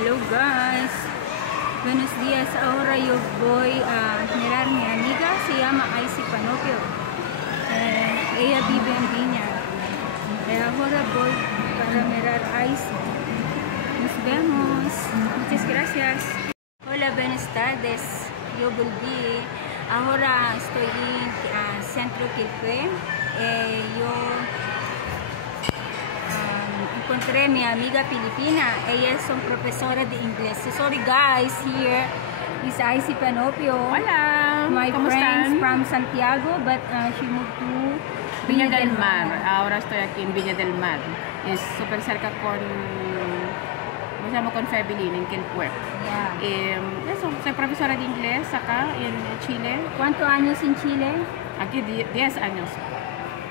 Hello guys, buenos días. Ahora yo voy a mirar a mi amiga, se llama Icy Panopio. Ella vive en Viña. Ahora voy para mirar a Icy. Nos vemos. Muchas gracias. Hola, buenas tardes. Yo volví. Ahora estoy en Centro Quilpue. Yo encontré a mi amiga Filipina. Ella es una profesora de inglés. So, sorry guys, here is Icy Panopio. Hola, My ¿cómo friends están? from Santiago, but she moved to Viña del Mar. Ahora estoy aquí en Viña del Mar. Es súper cerca con Febelin, en Quilpue. Yeah. Soy profesora de inglés acá en Chile. ¿Cuántos años en Chile? Aquí 10 años.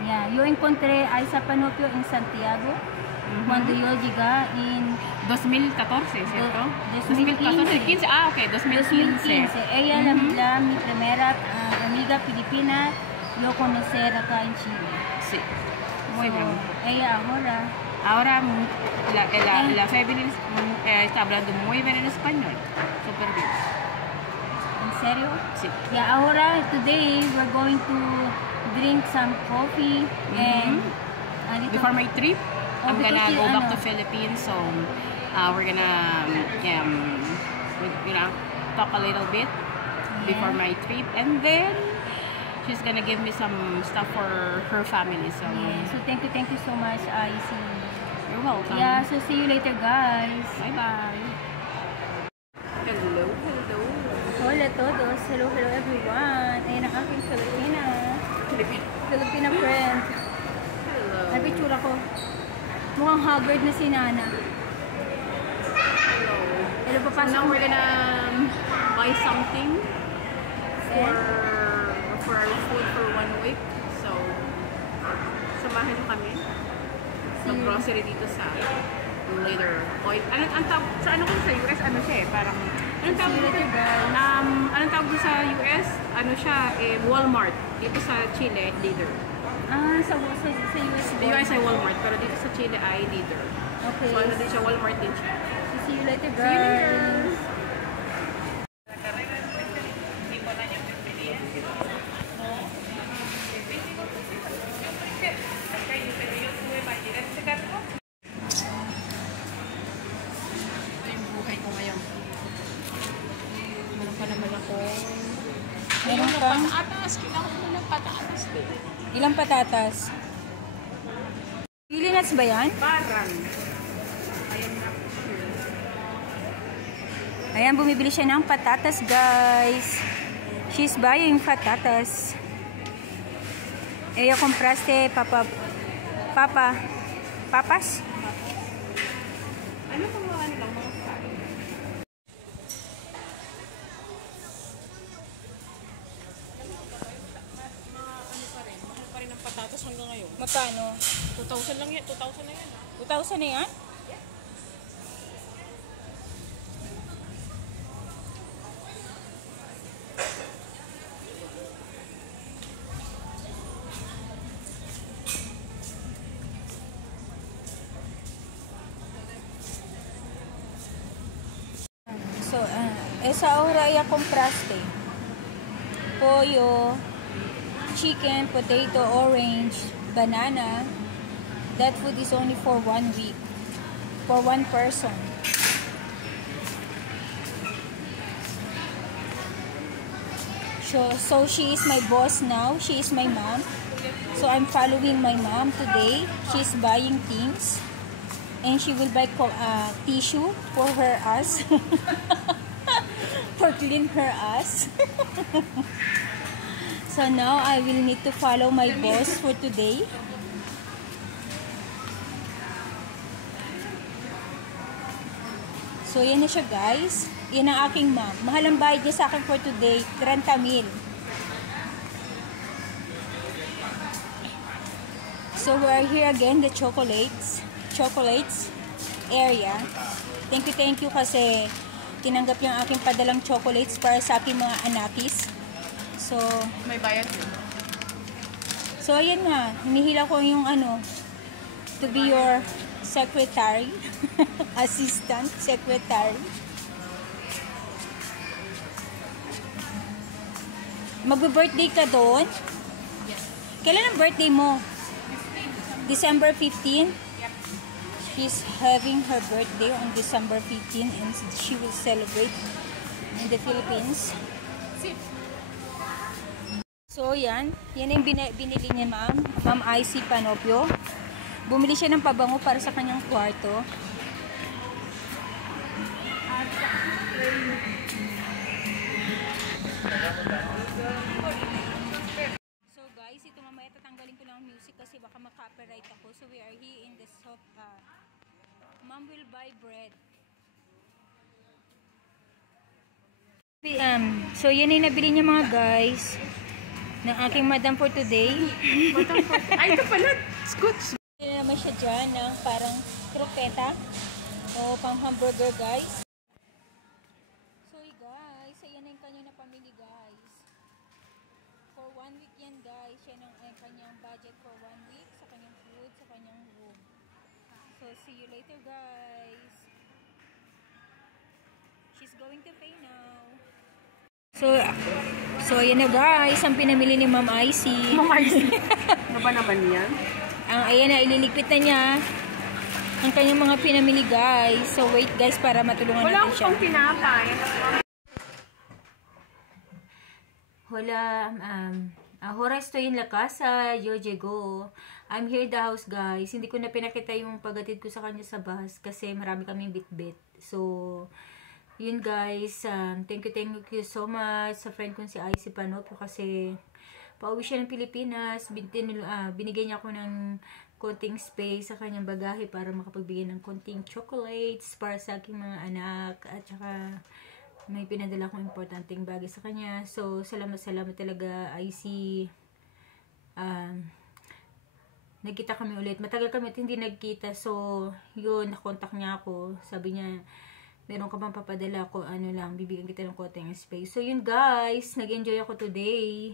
Yeah. Yo encontré a Icy Panopio en Santiago cuando yo llegué en 2014, ¿cierto? 2015. 15. Ah, ok, 2015. Ella es mi primera amiga filipina, lo conocer acá en Chile. Sí, muy bien. Ella Ahora la Febelin está hablando muy bien en español. Súper bien. ¿En serio? Sí. Y ahora, today, we're going to drink some coffee and Before my trip, I'm because gonna you- go back ano? to Philippines, so we're gonna talk a little bit before my trip, and then she's gonna give me some stuff for her family. So Yeah, so thank you so much, Icy. you're welcome. Yeah, so see you later, guys. Bye bye. Hello. Hola a todos. Hello everyone. Ayan ang aking Filipina friend. Hello. Ay, picture ko. Mukhang haggard na si Nana. Hello. Hello, So papasok. now we're gonna buy something for our food for 1 week. So samahan niyo kami. Mag-grocery dito sa later point. Ang tawag sa sa US, ano siya parang anong tawag dito? Anong tawag sa US? Ano siya, Walmart. Dito sa Chile, Leader. Sa US. Sa US ay Walmart, pero dito sa Chile ay Leader. Okay. So ano din siya, Walmart din siya. See you later, See you later. guys. Meron kang Patatas, kailangan mo ng patatas din. ilang patatas? Pili nuts ba yan? Parang. Ayan, bumibili siya ng patatas, guys. She's buying patatas. Ella compraste papas? Ano pang mga lang, mga kain? Mahal pa rin ang patatas hanggang ngayon. Magkano? 2,000 lang yan, 2,000 na yan. 2,000 na yan? So, esa ahora ya compraste pollo, chicken, potato, orange, banana. That food is only for 1 week, for one person. So she is my boss now. She is my mom. So I'm following my mom today. She's buying things. And she will buy tissue for her ass. For clean her ass. So now I will need to follow my boss for today. So yan na siya, guys. Yan ang aking mom. Mahal ang bayad niya sa akin for today, 30,000. So we are here again, the chocolates area. Thank you kasi tinanggap yung aking padalang chocolates para sa aking mga anakis. So May bayad din. So ayan na, hinihila ko yung to be your secretary, assistant secretary. Magbe-birthday ka doon? Yes. Kailan ang birthday mo? December 15? Yep. She's having her birthday on December 15 and she will celebrate in the Philippines. So, yan. Yan yung binili niya, Ma'am IC Panopio. Bumili siya ng pabango para sa kanyang kwarto. So, guys, ito mamaya tatanggalin ko lang ang music kasi baka mag-copyright ako. So, we are here in the shop. Mom will buy bread. So, yan yung nabili niya mga guys. Ng aking madam for today. Ay, ito pala. Scoots. Hindi naman siya dyan ng parang kroketa o pang hamburger guys. So guys, ayan na yung kanya na pamili guys. For 1 week yan guys. Yan ang kanyang budget for 1 week sa kanyang food, sa kanyang room. So see you later guys. She's going to pay now. So ayan na guys, ang pinamili ni Ma'am IC. Ma'am IC. Ano ba naman yan? Ayan na, ililigpit na niya ang kanyang mga pinamili guys. So wait guys para matulungan natin siya. Wala akong pinapay. Hola, ahora estoy en la casa, yo llego. I'm here at the house guys. Hindi ko na pinakita yung paghatid ko sa kanya sa bus kasi marami kaming bit-bit. So, yun guys, thank you so much sa friend kong si IC Panopio kasi pauwi siya ng Pilipinas. Binigay niya ako ng konting space sa kanyang bagahe para makapagbigay ng konting chocolates para sa aking mga anak at saka may pinadala akong importanteng bagay sa kanya. So, salamat talaga IC. Nagkita kami ulit. Matagal kami at hindi nagkita. So, yun, nakontak niya ako. Sabi niya, meron ka bang papadala ko, bibigyan kita ng konting space. So, yun guys, nag-enjoy ako today.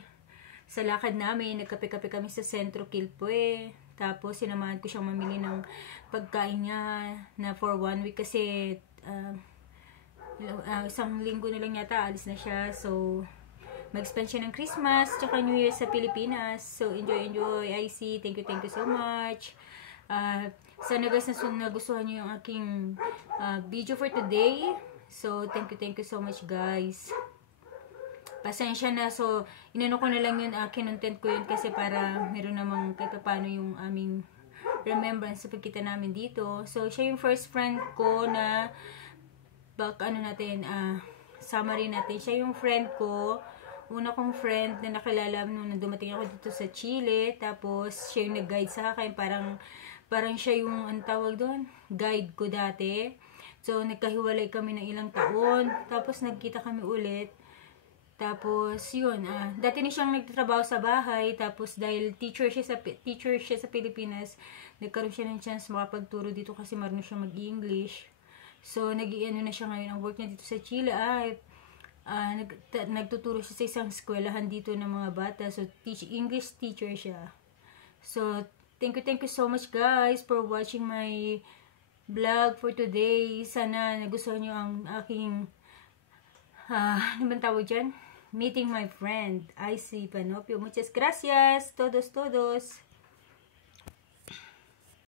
Sa lakad namin, nagkape-kape kami sa Sentro Quilpue. Tapos, sinamahan ko siyang mamili ng pagkain niya na for 1 week kasi isang linggo na lang yata, alis na siya. So, mag-spend siya ng Christmas tsaka New Year sa Pilipinas. So, enjoy IC. Thank you so much. Sana guys nagustuhan nyo yung aking video for today. So, thank you so much guys. Pasensya na. So, inano ko na lang yun, kinontent ko yun kasi para meron namang kahit paano yung aming remembrance sa pagkita namin dito. So, siya yung first friend ko na summary natin. Siya yung friend ko. Una kong friend na nakilala nung dumating ako dito sa Chile. Tapos, siya yung nag-guide sa akin. Parang siya yung, ang tawag doon, guide ko dati. So, nagkahiwalay kami ng ilang taon. Tapos, nagkita kami ulit. Tapos, yun. Dati na siyang nagtatrabaho sa bahay. Tapos, dahil teacher siya sa Pilipinas, nagkaroon siya ng chance makapagturo dito kasi marunong siya mag-English. So, nag-iano na siya ngayon. Ang work niya dito sa Chile ay nagtuturo siya sa isang eskwelahan dito ng mga bata. So, English teacher siya. So, thank you so much guys for watching my vlog for today. Sana nagustuhan nyo ang aking ano bang tawag dyan? Meeting my friend IC Panopio. Muchas gracias todos.